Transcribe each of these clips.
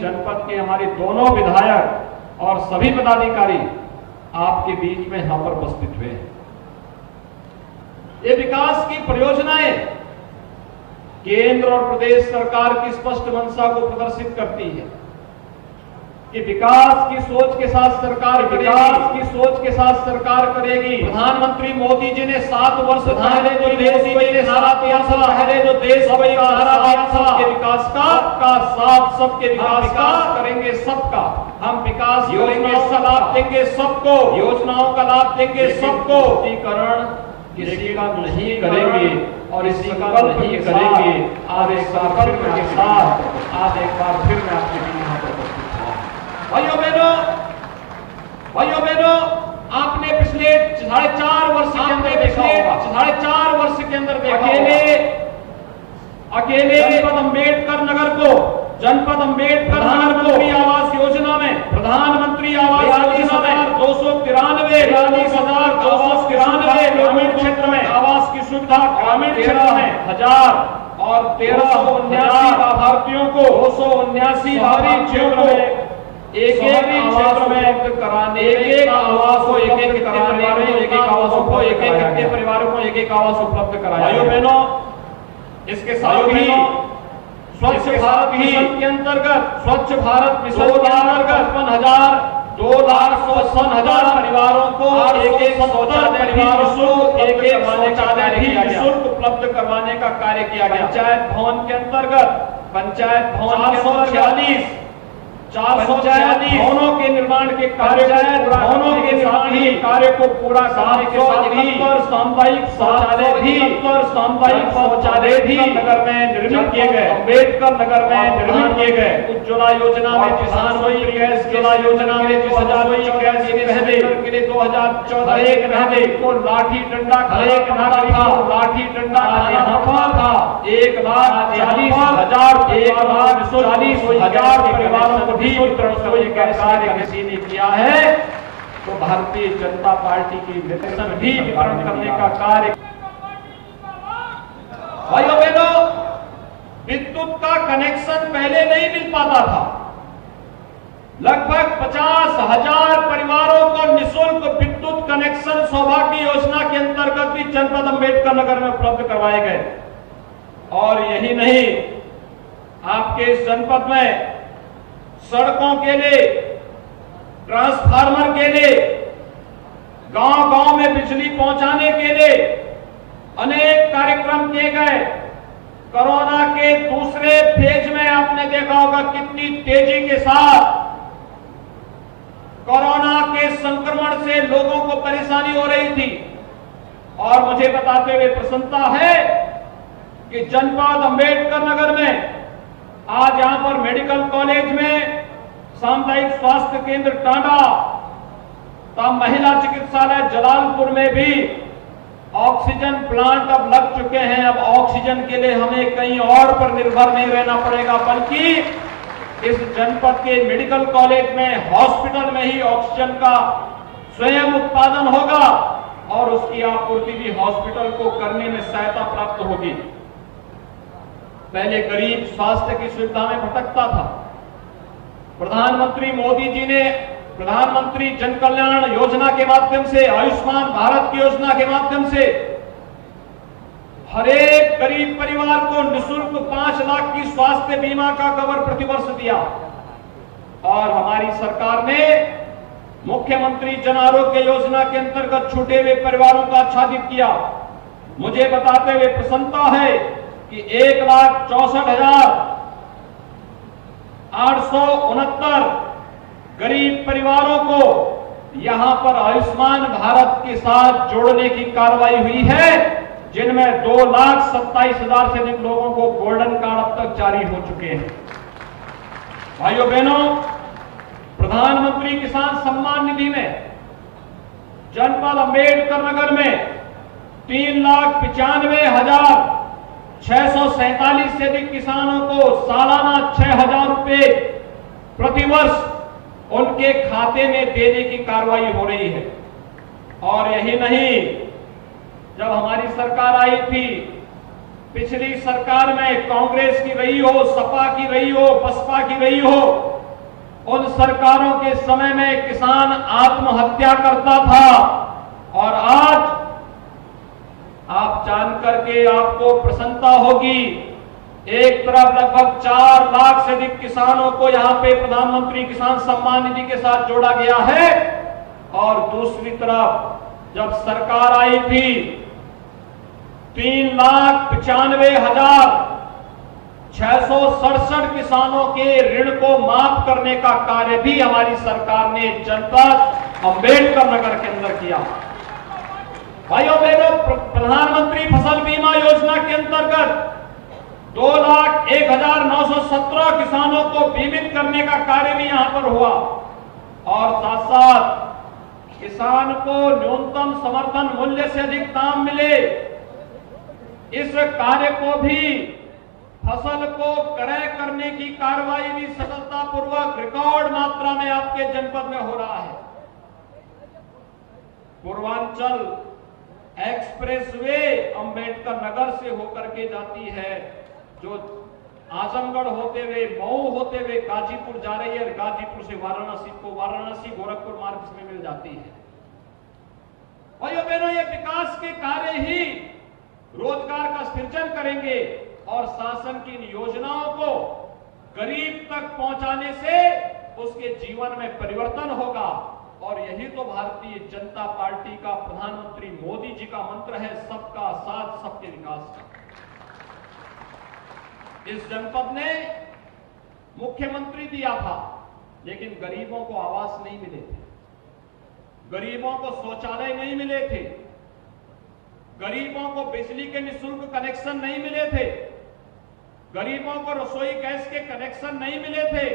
जनपद के हमारे दोनों विधायक और सभी पदाधिकारी आपके बीच में यहां पर उपस्थित हुए हैं। ये विकास की परियोजनाएं केंद्र और प्रदेश सरकार की स्पष्ट मंशा को प्रदर्शित करती है कि विकास की सोच के साथ सरकार करेगी। प्रधानमंत्री मोदी जी ने 7 वर्ष पहले जो देश नारा दिया था के विकास का साथ सबके विकास का करेंगे सबका। हम विकास योजनाओं का लाभ देंगे सबको, योजनाओं का लाभ देंगे सबको। टीकरण किसी का नहीं करेंगे और इसी का नहीं करेंगे। आज एक बार फिर मैं आपके बीच यहाँ पर उपस्थित हुआ। भाइयों बहनों, आपने पिछले 4.5 वर्ष के अंदर देखा अकेले जनपद अम्बेडकर नगर को प्रधानमंत्री आवास योजना में 4293 ग्रामीण क्षेत्र में आवास की सुविधा, ग्रामीण क्षेत्र में 1000 और 1379 लाभार्थियों को 279 लाभार्थियों को एक क्षेत्र में कराने, एक आवास को एक परिवारों को एक आवास उपलब्ध कराया। भाइयों बहनों, इसके साथ ही स्वच्छ भारत मिशन के अंतर्गत 2,55,000 परिवारों को एक निःशुल्क उपलब्ध करवाने का कार्य किया गया। पंचायत भवन के अंतर्गत 446 भवनों के निर्माण के कार्य को पूरा करने के साथ ही सामुदायिक शौचालय भी नगर में निर्मित किए गए। अम्बेडकर नगर में निर्मित किए गए। उज्ज्वला योजना में किसान गैस, उज्ज्वला योजना में 2000 गैस के लिए 2014 को लाठी डंडा लाठी डंडा था। 1,40,000 परिवारों को भी वितरण कार्य किसी ने किया है तो भारतीय जनता पार्टी की नेतृत्व भी वितरण करने का कार्य। भाइयों बहनों, विद्युत का कनेक्शन पहले नहीं मिल पाता था। लगभग 50,000 परिवारों को निःशुल्क विद्युत कनेक्शन सौभाग्य योजना के अंतर्गत भी जनपद अम्बेडकर नगर में उपलब्ध करवाए गए। और यही नहीं, आपके इस जनपद में सड़कों के लिए, ट्रांसफार्मर के लिए, गांव-गांव में बिजली पहुंचाने के लिए अनेक कार्यक्रम किए गए। कोरोना के दूसरे फेज में आपने देखा होगा कितनी तेजी के साथ कोरोना के संक्रमण से लोगों को परेशानी हो रही थी। और मुझे बताते हुए प्रसन्नता है कि जनपद अम्बेडकर नगर में आज यहां पर मेडिकल कॉलेज में, सामुदायिक स्वास्थ्य केंद्र टांडा, महिला चिकित्सालय जलालपुर में भी ऑक्सीजन प्लांट अब लग चुके हैं। अब ऑक्सीजन के लिए हमें कहीं और पर निर्भर नहीं रहना पड़ेगा, बल्कि इस जनपद के मेडिकल कॉलेज में, हॉस्पिटल में ही ऑक्सीजन का स्वयं उत्पादन होगा और उसकी आपूर्ति भी हॉस्पिटल को करने में सहायता प्राप्त होगी। पहले गरीब स्वास्थ्य की सुविधा में भटकता था। प्रधानमंत्री मोदी जी ने प्रधानमंत्री जन कल्याण योजना के माध्यम से, आयुष्मान भारत की योजना के माध्यम से हर एक गरीब परिवार को निःशुल्क 5 लाख की स्वास्थ्य बीमा का कवर प्रतिवर्ष दिया। और हमारी सरकार ने मुख्यमंत्री जन आरोग्य योजना के अंतर्गत छूटे हुए परिवारों को आच्छादित किया। मुझे बताते हुए प्रसन्नता है कि 1,64,869 गरीब परिवारों को यहां पर आयुष्मान भारत के साथ जोड़ने की कार्रवाई हुई है, जिनमें 2,27,000 से अधिक लोगों को गोल्डन कार्ड अब तक जारी हो चुके हैं। भाइयों बहनों, प्रधानमंत्री किसान सम्मान निधि में जनपद अम्बेडकर नगर में 3,95,647 से अधिक किसानों को सालाना 6,000 रुपए प्रतिवर्ष उनके खाते में देने की कार्रवाई हो रही है। और यही नहीं, जब हमारी सरकार आई थी, पिछली सरकार में कांग्रेस की रही हो, सपा की रही हो, बसपा की रही हो, उन सरकारों के समय में किसान आत्महत्या करता था और आज आप जानकर के आपको प्रसन्नता होगी, एक तरफ लगभग 4 लाख से अधिक किसानों को यहां पे प्रधानमंत्री किसान सम्मान निधि के साथ जोड़ा गया है और दूसरी तरफ जब सरकार आई थी 3,95,667 किसानों के ऋण को माफ करने का कार्य भी हमारी सरकार ने जनपद अंबेडकर नगर के अंदर किया। भाइयों बहनों, प्रधानमंत्री फसल बीमा योजना के अंतर्गत 2,01,917 किसानों को बीमित करने का कार्य भी यहां पर हुआ और साथ साथ किसान को न्यूनतम समर्थन मूल्य से अधिक दाम मिले, इस कार्य को भी फसल को क्रय करने की कार्रवाई भी सफलतापूर्वक रिकॉर्ड मात्रा में आपके जनपद में हो रहा है। पूर्वांचल एक्सप्रेसवे अंबेडकर नगर से होकर के जाती है, जो आजमगढ़ होते हुए मऊ होते हुए गाजीपुर जा रही है और गाजीपुर से वाराणसी गोरखपुर मार्ग में मिल जाती है। भाइयों बहनों, ये विकास के कार्य ही रोजगार का सृजन करेंगे और शासन की इन योजनाओं को गरीब तक पहुंचाने से उसके जीवन में परिवर्तन होगा और यही तो भारतीय जनता पार्टी का प्रधानमंत्री मोदी जी का मंत्र है, सबका साथ सबके विकास का। इस जनपद ने मुख्यमंत्री दिया था लेकिन गरीबों को आवास नहीं मिले थे, गरीबों को शौचालय नहीं मिले थे, गरीबों को बिजली के निःशुल्क कनेक्शन नहीं मिले थे, गरीबों को रसोई गैस के कनेक्शन नहीं मिले थे,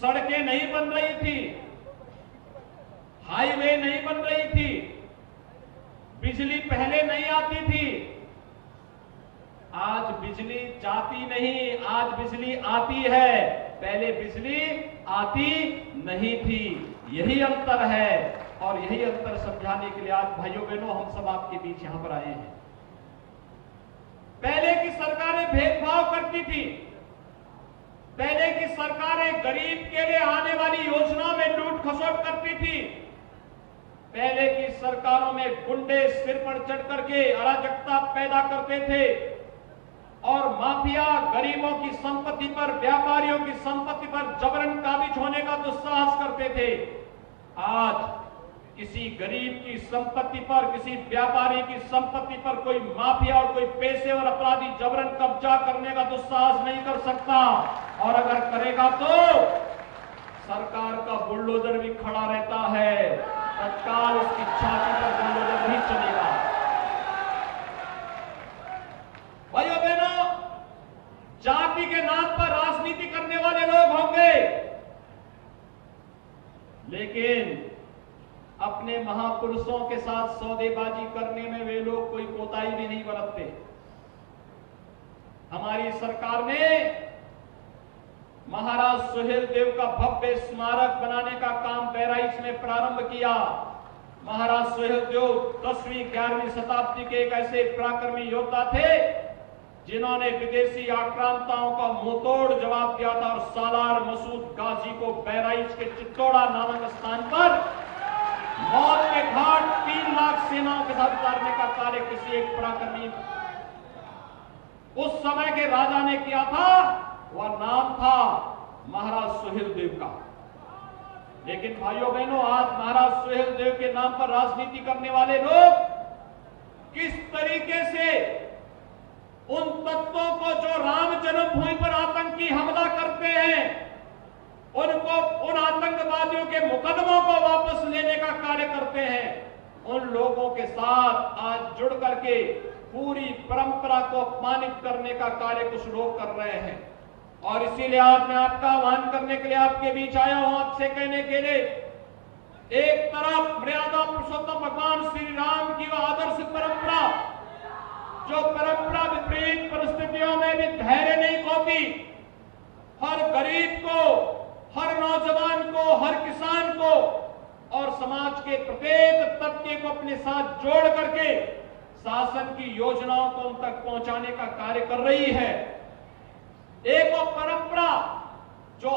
सड़कें नहीं बन रही थी, हाईवे नहीं बन रही थी, बिजली पहले नहीं आती थी। आज बिजली जाती नहीं, आज बिजली आती है, पहले बिजली आती नहीं थी। यही अंतर है और यही अंतर समझाने के लिए आज भाइयों बहनों हम सब आपके बीच यहां पर आए हैं। पहले की सरकारें भेदभाव करती थी, पहले की सरकारें गरीब के लिए आने वाली योजना में लूट खसोट करती थी, पहले की सरकारों में गुंडे सिर पर चढ़ करके अराजकता पैदा करते थे और माफिया गरीबों की संपत्ति पर, व्यापारियों की संपत्ति पर जबरन काबिज होने का दुस्साहस करते थे। आज किसी गरीब की संपत्ति पर, किसी व्यापारी की संपत्ति पर कोई माफिया और कोई पेशेवर अपराधी जबरन कब्जा करने का दुस्साहस नहीं कर सकता और अगर करेगा तो सरकार का बुलडोजर भी खड़ा रहता है, तत्काल उसकी छाती पर बुलडोजर नहीं चलेगा। भाइयों बहनों, जाति के नाम पर राजनीति करने वाले लोग होंगे लेकिन अपने महापुरुषों के साथ सौदेबाजी करने में वे लोग कोई कोताही भी नहीं बरतते। हमारी सरकार ने महाराज सुहेलदेव का भव्य स्मारक बनाने का काम बहराइच में प्रारंभ किया। महाराज सुहेलदेव 10वीं 11वीं शताब्दी के एक ऐसे पराक्रमी योद्धा थे जिन्होंने विदेशी आक्रांताओं का मुंहतोड़ जवाब दिया था और सालार मसूद गाजी को बहराइच के चित्तौड़ा नामक स्थान पर मौत के घाट 3 लाख सेनाओं के साथ उतारने का कार्य किसी एक पराक्रमी उस समय के राजा ने किया था। वह नाम था महाराज सुहेलदेव का। लेकिन भाइयों बहनों, आज महाराज सुहेलदेव के नाम पर राजनीति करने वाले लोग किस तरीके से उन तत्वों को जो राम जन्मभूमि पर आतंकी हमला करते हैं, उनको, उन आतंकवादियों के मुकदमों को वापस लेने का कार्य करते हैं, उन लोगों के साथ आज जुड़ करके पूरी परंपरा को अपमानित करने का कार्य कुछ लोग कर रहे हैं। और इसीलिए आज मैं आपका आह्वान करने के लिए आपके बीच आया हूं, आपसे कहने के लिए, एक तरफ मर्यादा पुरुषोत्तम भगवान श्री राम की वह आदर्श परंपरा जो परंपरा विपरीत परिस्थितियों में भी धैर्य नहीं खोती, हर गरीब को, हर नौजवान को, हर किसान को और समाज के प्रत्येक तबके को अपने साथ जोड़ करके शासन की योजनाओं को उन तक पहुंचाने का कार्य कर रही है। एक वो परंपरा जो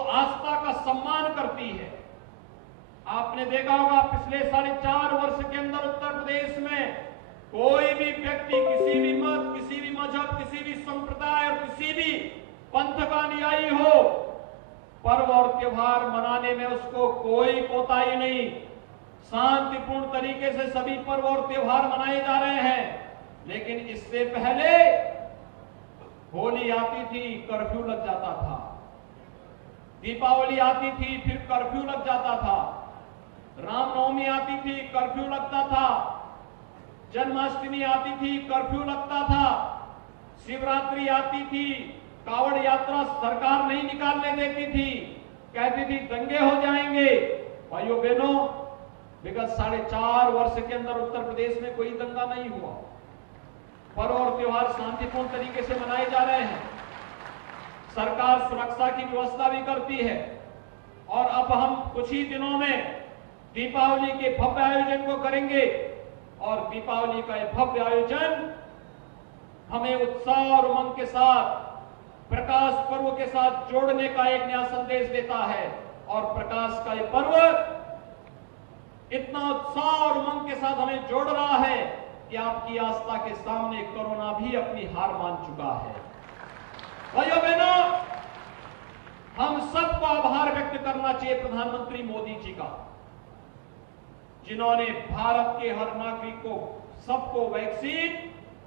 आपने देखा होगा पिछले 4.5 वर्ष के अंदर उत्तर प्रदेश में कोई भी व्यक्ति किसी भी मत, किसी भी मजहब, किसी भी संप्रदाय और किसी भी पंथ का अनुयायी हो, पर्व और त्योहार मनाने में उसको कोई कोताही नहीं, शांतिपूर्ण तरीके से सभी पर्व और त्योहार मनाए जा रहे हैं। लेकिन इससे पहले होली आती थी, कर्फ्यू लग जाता था, दीपावली आती थी, फिर कर्फ्यू लग जाता था, रामनवमी आती थी, कर्फ्यू लगता था, जन्माष्टमी आती थी, कर्फ्यू लगता था, शिवरात्रि आती थी, कावड़ यात्रा सरकार नहीं निकालने देती थी, कहती थी दंगे हो जाएंगे। भाइयों बहनों, विगत 4.5 वर्ष के अंदर उत्तर प्रदेश में कोई दंगा नहीं हुआ, पर्व और त्योहार शांतिपूर्ण तरीके से मनाए जा रहे हैं, सरकार सुरक्षा की व्यवस्था भी करती है। और अब हम कुछ ही दिनों में दीपावली के भव्य आयोजन को करेंगे और दीपावली का यह भव्य आयोजन हमें उत्साह और उमंग के साथ, प्रकाश पर्व के साथ जोड़ने का एक नया संदेश देता है। और प्रकाश का यह पर्व इतना उत्साह और उमंग के साथ हमें जोड़ रहा है कि आपकी आस्था के सामने कोरोना भी अपनी हार मान चुका है। भाइयों बहनों, हम सबको आभार व्यक्त करना चाहिए प्रधानमंत्री मोदी जी का, जिन्होंने भारत के हर नागरिक को, सबको वैक्सीन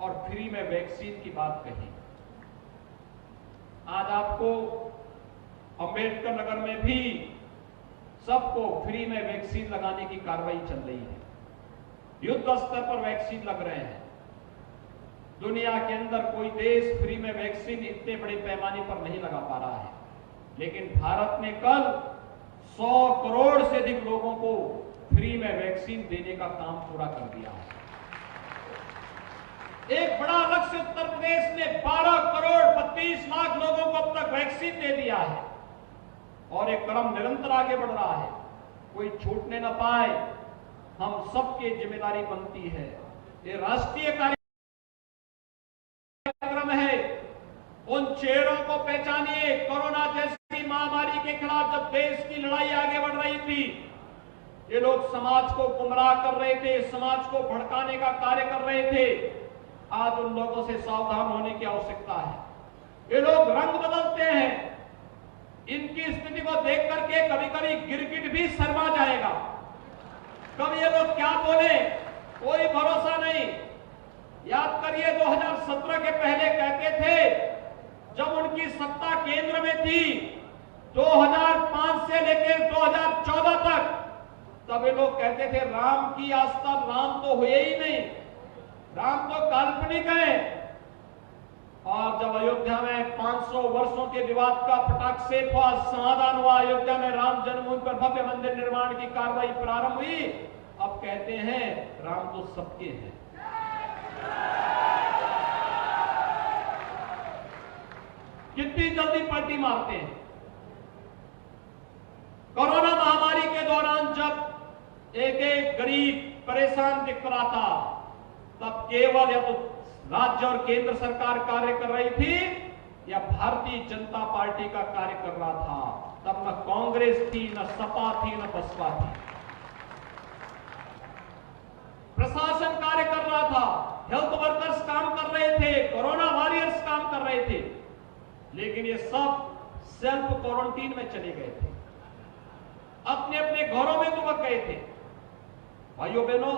और फ्री में वैक्सीन की बात कही। आज आपको अंबेडकर नगर में भी सबको फ्री में वैक्सीन लगाने की कार्रवाई चल रही है, युद्ध स्तर पर वैक्सीन लग रहे हैं। दुनिया के अंदर कोई देश फ्री में वैक्सीन इतने बड़े पैमाने पर नहीं लगा पा रहा है, लेकिन भारत ने कल 100 करोड़ से अधिक लोगों को फ्री में वैक्सीन देने का काम पूरा कर दिया है। एक बड़ा लक्ष्य उत्तर प्रदेश ने 12 करोड़ 32 लाख लोगों को अब तक वैक्सीन दे दिया है और एक क्रम निरंतर आगे बढ़ रहा है, कोई छूटने न पाए, हम सबकी जिम्मेदारी बनती है। ये राष्ट्रीय कार्यक्रम है, उन चेहरों को पहचानिए। कोरोना जैसी महामारी के खिलाफ जब देश की लड़ाई आगे बढ़ रही थी, ये लोग समाज को गुमराह कर रहे थे, समाज को भड़काने का कार्य कर रहे थे। आज उन लोगों से सावधान होने की आवश्यकता है। ये लोग रंग बदलते हैं, इनकी स्थिति को देख करके कभी कभी गिरगिट भी शर्मा जाएगा। कब ये लोग क्या बोले, कोई भरोसा नहीं। याद करिए 2017 के पहले कहते थे, जब उनकी सत्ता केंद्र में थी 2005 से लेकर 2014 तक, तब ये लोग कहते थे राम की आस्था, राम तो हुए ही नहीं, राम तो काल्पनिक है। और जब अयोध्या में 500 वर्षों के विवाद का फटाक से समाधान हुआ, अयोध्या में राम जन्मभूमि पर भव्य मंदिर निर्माण की कार्रवाई प्रारंभ हुई, अब कहते हैं राम तो सबके हैं। कितनी जल्दी पलटी मारते हैं। कोरोना महामारी के दौरान जब एक एक गरीब परेशान दिख रहा था, तब केवल या तो राज्य और केंद्र सरकार कार्य कर रही थी या भारतीय जनता पार्टी का कार्य कर रहा था। तब न कांग्रेस थी, न सपा थी, न बसपा थी। प्रशासन कार्य कर रहा था, हेल्थ वर्कर्स काम कर रहे थे, कोरोना वॉरियर्स काम कर रहे थे, लेकिन ये सब सेल्फ क्वारंटीन में चले गए थे, अपने अपने घरों में दुबक गए थे। भाइयों बहनों,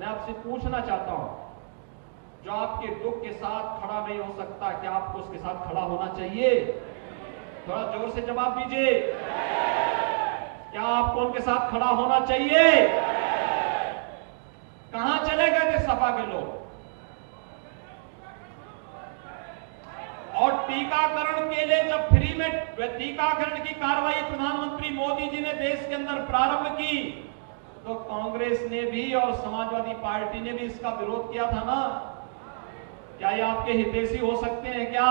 मैं आपसे पूछना चाहता हूं, जो आपके दुख के साथ खड़ा नहीं हो सकता, क्या आपको उसके साथ खड़ा होना चाहिए? थोड़ा जोर से जवाब दीजिए। क्या आपको उनके साथ खड़ा होना चाहिए? कहां चले गए थे सपा के लोग? और टीकाकरण के लिए जब फ्री में टीकाकरण की कार्रवाई प्रधानमंत्री मोदी जी ने देश के अंदर प्रारंभ की, तो कांग्रेस ने भी और समाजवादी पार्टी ने भी इसका विरोध किया था ना। क्या ये आपके हितैषी हो सकते हैं क्या?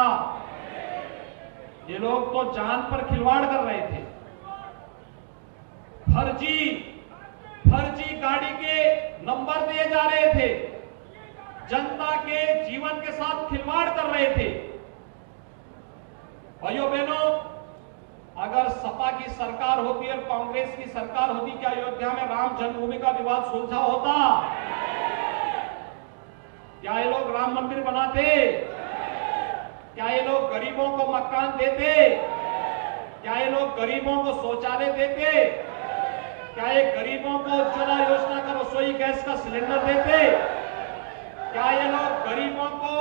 ये लोग तो जान पर खिलवाड़ कर रहे थे। फर्जी गाड़ी के नंबर दिए जा रहे थे, जनता के जीवन के साथ खिलवाड़ कर रहे थे। भाइयों बहनों, अगर सपा की सरकार होती और कांग्रेस की सरकार होती, क्या अयोध्या में राम जन्मभूमि का विवाद सुलझा होता? क्या ये लोग राम मंदिर बनाते? क्या ये लोग गरीबों को मकान देते? क्या ये लोग गरीबों को शौचालय देते? क्या ये गरीबों को उज्ज्वला योजना का रसोई गैस का सिलेंडर देते? क्या ये लोग गरीबों को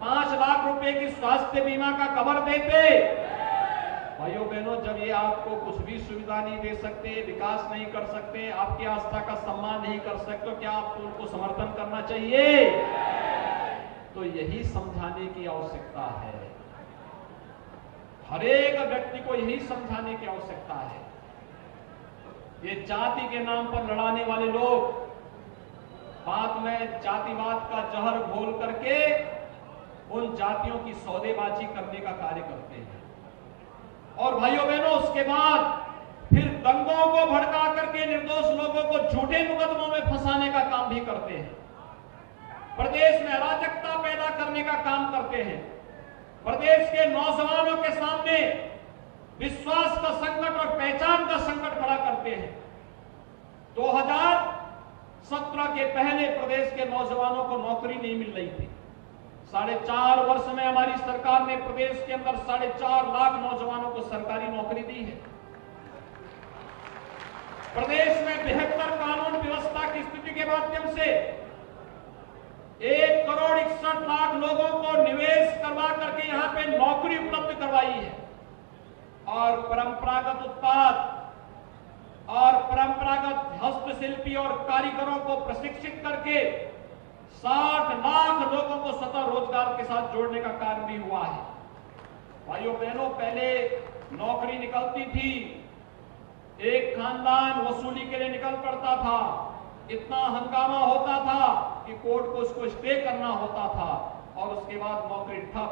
5 लाख रुपए की स्वास्थ्य बीमा का कवर देते? भाइयों बहनों, जब ये आपको कुछ भी सुविधा नहीं दे सकते, विकास नहीं कर सकते, आपकी आस्था का सम्मान नहीं कर सकते, तो क्या आपको उनको समर्थन करना चाहिए? तो यही समझाने की आवश्यकता है, हर एक व्यक्ति को यही समझाने की आवश्यकता है। ये जाति के नाम पर लड़ाने वाले लोग बाद में जातिवाद का जहर घोल करके उन जातियों की सौदेबाजी करने का कार्य करते हैं, और भाइयों बहनों उसके बाद फिर दंगों को भड़का करके निर्दोष लोगों को झूठे मुकदमों में फंसाने का काम भी करते हैं, प्रदेश में अराजकता पैदा करने का काम करते हैं, प्रदेश के नौजवानों के सामने विश्वास का संकट और पहचान का संकट खड़ा करते हैं। 2017 के पहले प्रदेश के नौजवानों को नौकरी नहीं मिल रही थी। 4.5 वर्ष में हमारी सरकार ने प्रदेश के अंदर 4.5 लाख नौजवानों को सरकारी नौकरी दी है। प्रदेश में बेहतर कानून व्यवस्था की स्थिति के माध्यम से 1,61,00,000 लोगों को निवेश करवा करके यहां पे नौकरी उपलब्ध करवाई है, और परंपरागत उत्पाद और परंपरागत हस्तशिल्पी और कारीगरों को प्रशिक्षित करके 60 लाख लोगों को स्वतः रोजगार के साथ जोड़ने का कार्य भी हुआ है। भाइयों बहनों, पहले नौकरी निकलती थी, एक खानदान वसूली के लिए निकल पड़ता था, इतना हंगामा होता था कि कोर्ट को उसको स्टे करना होता था, और उसके बाद नौकरी ठप।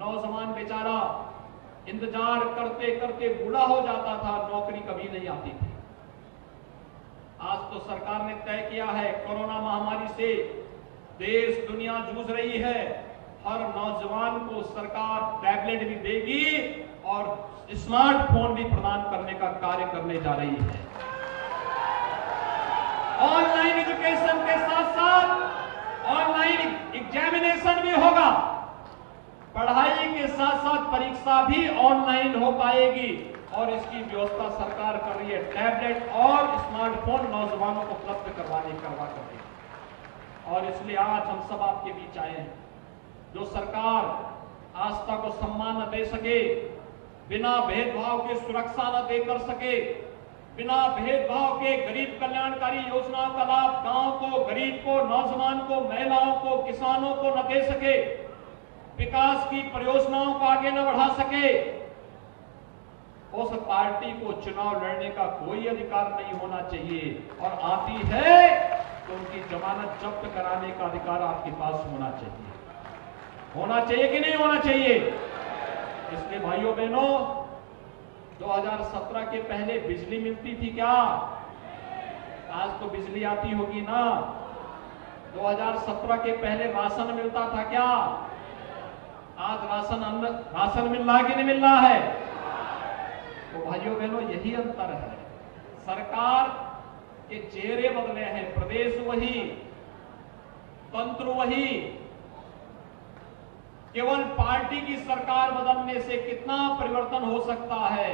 नौजवान बेचारा इंतजार करते करते बूढ़ा हो जाता था, नौकरी कभी नहीं आती थी। आज तो सरकार ने तय किया है, कोरोना महामारी से देश दुनिया जूझ रही है, हर नौजवान को सरकार टैबलेट भी देगी और स्मार्टफोन भी प्रदान करने का कार्य करने जा रही है। ऑनलाइन एजुकेशन के साथ साथ ऑनलाइन एग्जामिनेशन भी होगा, पढ़ाई के साथ साथ परीक्षा भी ऑनलाइन हो पाएगी, और इसकी व्यवस्था सरकार कर रही है। टैबलेट और स्मार्टफोन नौजवानों को उपलब्ध करवा करके, और इसलिए आज हम सब आपके बीच आए हैं। जो सरकार आस्था को सम्मान न दे सके, बिना भेदभाव के सुरक्षा न दे कर सके, बिना भेदभाव के गरीब कल्याणकारी योजनाओं का लाभ गांव को, गरीब को, नौजवान को, महिलाओं को, किसानों को न दे सके, विकास की परियोजनाओं को आगे न बढ़ा सके, उस पार्टी को चुनाव लड़ने का कोई अधिकार नहीं होना चाहिए, और आती है तो उनकी जमानत जब्त कराने का अधिकार आपके पास होना चाहिए। होना चाहिए कि नहीं होना चाहिए? इसलिए भाइयों बहनों, 2017 के पहले बिजली मिलती थी क्या? आज तो बिजली आती होगी ना। 2017 के पहले राशन मिलता था क्या? आज राशन मिल रहा है कि नहीं मिल रहा है? तो भाइयों बहनों, यही अंतर है। सरकार के चेहरे बदले हैं, प्रदेश वही, तंत्र वही। केवल पार्टी की सरकार बदलने से कितना परिवर्तन हो सकता है,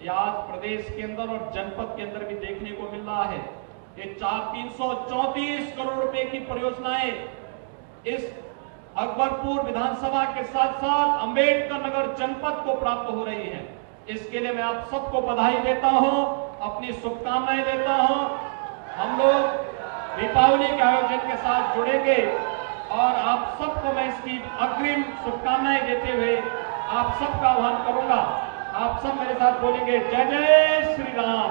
यह आज प्रदेश के अंदर और जनपद के अंदर भी देखने को मिल रहा है। ये 334 करोड़ रुपए की परियोजनाएं इस अकबरपुर विधानसभा के साथ साथ अंबेडकर नगर जनपद को प्राप्त हो रही है। इसके लिए मैं आप सबको बधाई देता हूं, अपनी शुभकामनाएं देता हूं। हम लोग दीपावली के आयोजन के साथ जुड़ेंगे, और आप सबको मैं इसकी अग्रिम शुभकामनाएं देते हुए आप सबका आह्वान करूंगा। आप सब मेरे साथ बोलेंगे, जय जय श्री राम,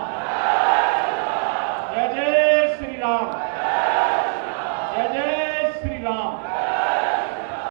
जय जय श्री राम, जय जय